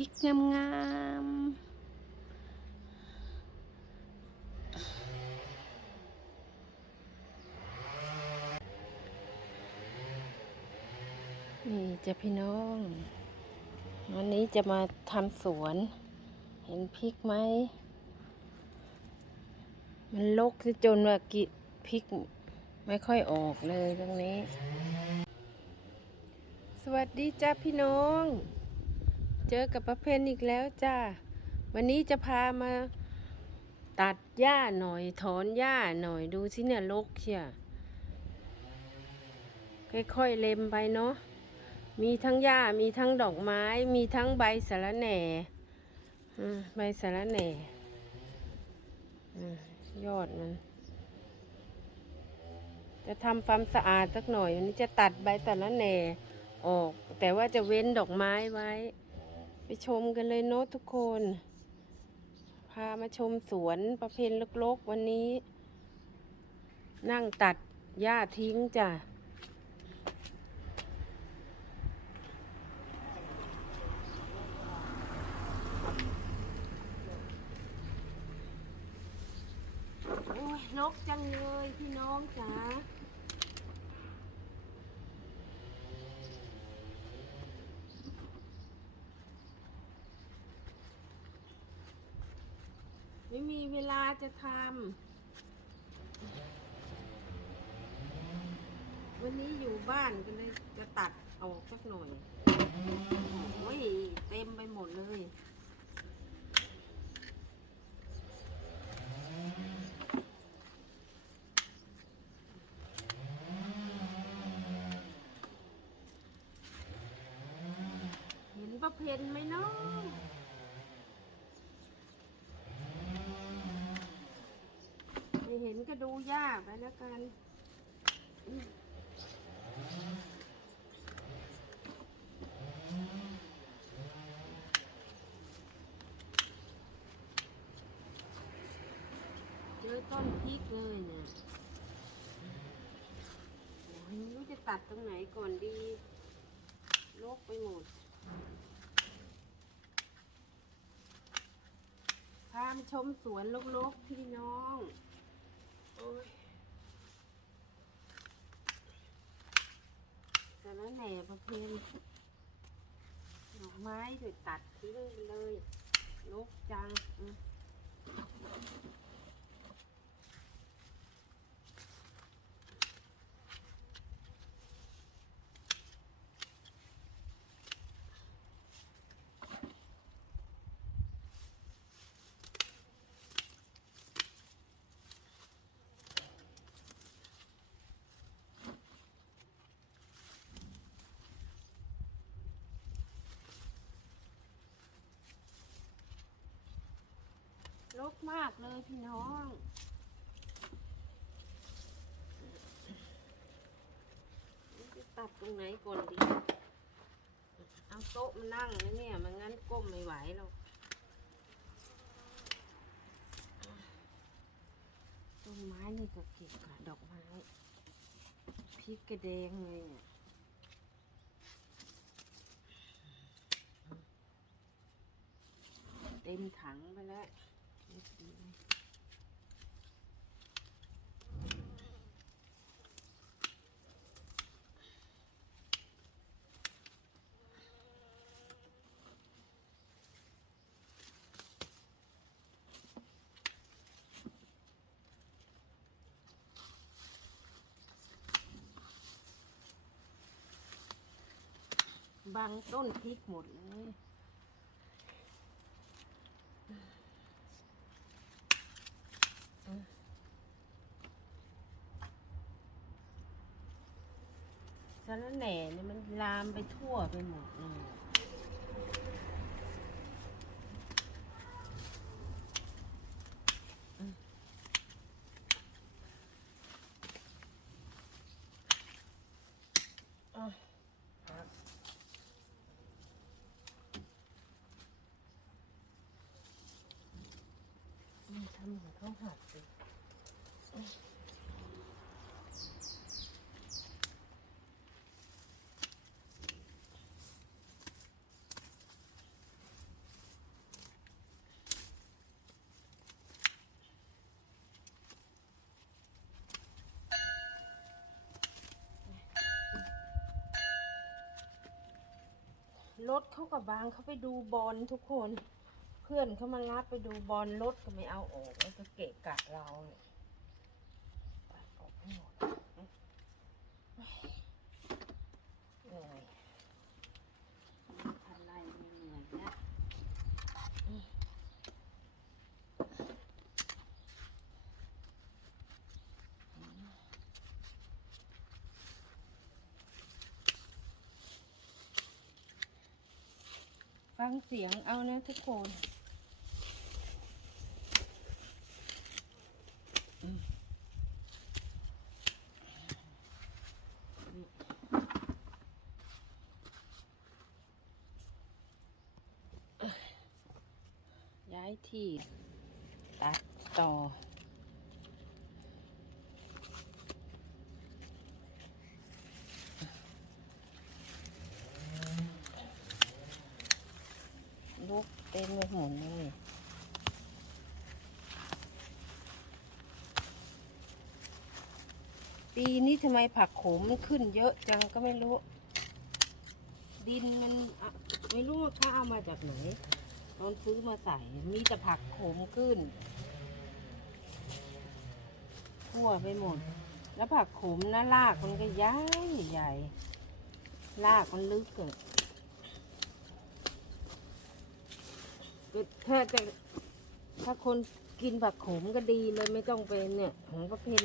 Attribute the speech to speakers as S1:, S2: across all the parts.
S1: ริกงามๆ นี่จะพี่น้อง วันนี้จะมาทำสวน เห็นพริกไหม มันลกซะจนว่ากิพริกไม่ค่อยออกเลยตรงนี้ สวัสดีจ้าพี่น้อง เจอกับประเพณอีกแล้วจ้า วันนี้จะพามาตัดหญ้าหน่อยถอนหญ้าหน่อยดูสิเนี่ยลกเชียค่อยๆเล็มไปเนาะ มีทั้งหญ้ามีทั้งดอกไม้ มีทั้งใบสะระแหน่ใบสะระแหน่ยอดมัน จะทำความสะอาดสักหน่อยวันนี้จะตัดใบสะระแหน่ออกแต่ว่าจะเว้นดอกไม้ไว้ ไปชมกันเลยเนาะทุกคน พามาชมสวนประเพณลกๆวันนี้ นั่งตัดหญ้าทิ้งจ้ะโอ้ยนกจังเลยพี่น้องจ๋า มีเวลาจะทำวันนี้อยู่บ้านก็เลยจะตัดออกสักหน่อยโอ้ยเต็มไปหมดเลยเห็นประเพณไหมเนาะ ไม่เห็นก็ดูยากไปแล้วกันเจอต้นพริกเลยเนี่ยไม่รู้จะตัดตรงไหนก่อนดีโลกไปหมดพามาชมสวนลกๆพี่น้อง แต่ละแหน่ประเพณดอกไม้โดยตัดทิ้งเลยลกจัง ลกมากเลยพี่น้องจะตัดตรงไหนก่อนดี เอาโต๊ะมานั่งนะเนี่ย มันงั้นก้มไม่ไหวหรอกต้นไม้นี่ก็เก็บค่ะดอกไม้พริกกระแดงเลยเนี่ยเต็มถังไปแล้ว บังต้นพริกหมดเลย สารแหน่เนี่ยมันลามไปทั่วไปหมดเลยอืมอะครับอืมทำเหมือนเขาหักสิ รถเขากับบางเขาไปดูบอลทุกคน เพื่อนเขามารับไปดูบอลรถก็ไม่เอาออกแล้วก็เกะกะเราเนี่ยตัดออกให้หมดเหนื่อย
S2: อะไรไม่เหนื่อยนะ
S1: ฟังเสียงเอานะทุกคนย้ายที่ตัดต่อ ลุก เต็มไปหมดเลยปีนี้ทำไมผักโขมมันขึ้นเยอะจังก็ไม่รู้ ดินมันไม่รู้ว่าเขาเอามาจากไหน ตอนซื้อมาใส่มีแต่ผักโขมขึ้นทั่วไปหมด แล้วผักโขมนะรากมันก็ย้ายใหญ่รากมันลึกเกิด ถ้าจะถ้าคนกินผักโขมก็ดีเลยไม่ต้องเป็นเนี่ยของประเพณ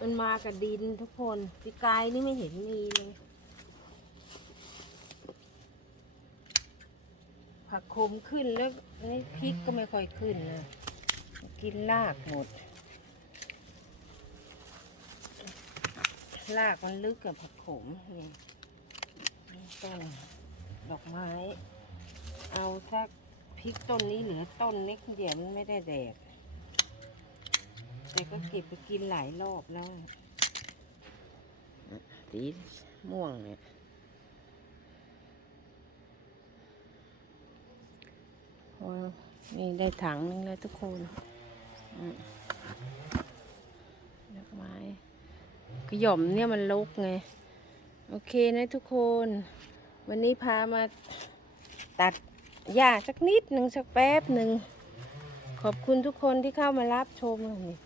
S1: มันมากับดินทุกคนพี่กายนี่ไม่เห็นมีเลยผักโขมขึ้นแล้วนี่พริกก็ไม่ค่อยขึ้นนะกินรากหมดรากมันลึกกับผักโขมนี่ต้นดอกไม้ เอาสัก พริกต้นนี้เหลือต้นเล็กเดียวมันไม่ได้แดดแต่ก็เก็บไปกินหลายรอบแล้วสีม่วงเนี่ยโอ้นี่ได้ถังนึงแล้วทุกคนดอกไม้กระหย่อมเนี่ยมันลกไง โอเคนะทุกคน วันนี้พามาตัด หญ้าสักนิดหนึ่งสักแป๊บหนึ่ง ขอบคุณทุกคนที่เข้ามารับชมนี่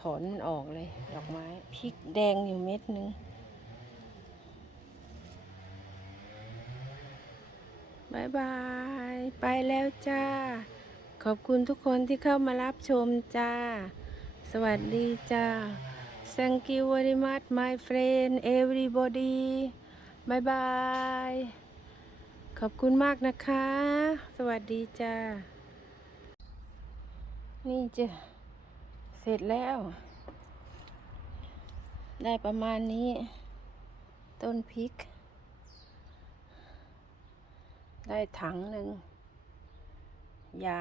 S1: ถอนมันออกเลย ดอกไม้พริกแดงอยู่เม็ดหนึ่งบายบาย ไปแล้วจ้า ขอบคุณทุกคนที่เข้ามารับชมจ้า สวัสดีจ้า thank you very much my friend everybody บายบาย ขอบคุณมากนะคะ สวัสดีจ้า นี่จ้ะเสร็จแล้ว ได้ประมาณนี้ ต้นพริก ได้ถังหนึ่งหญ้า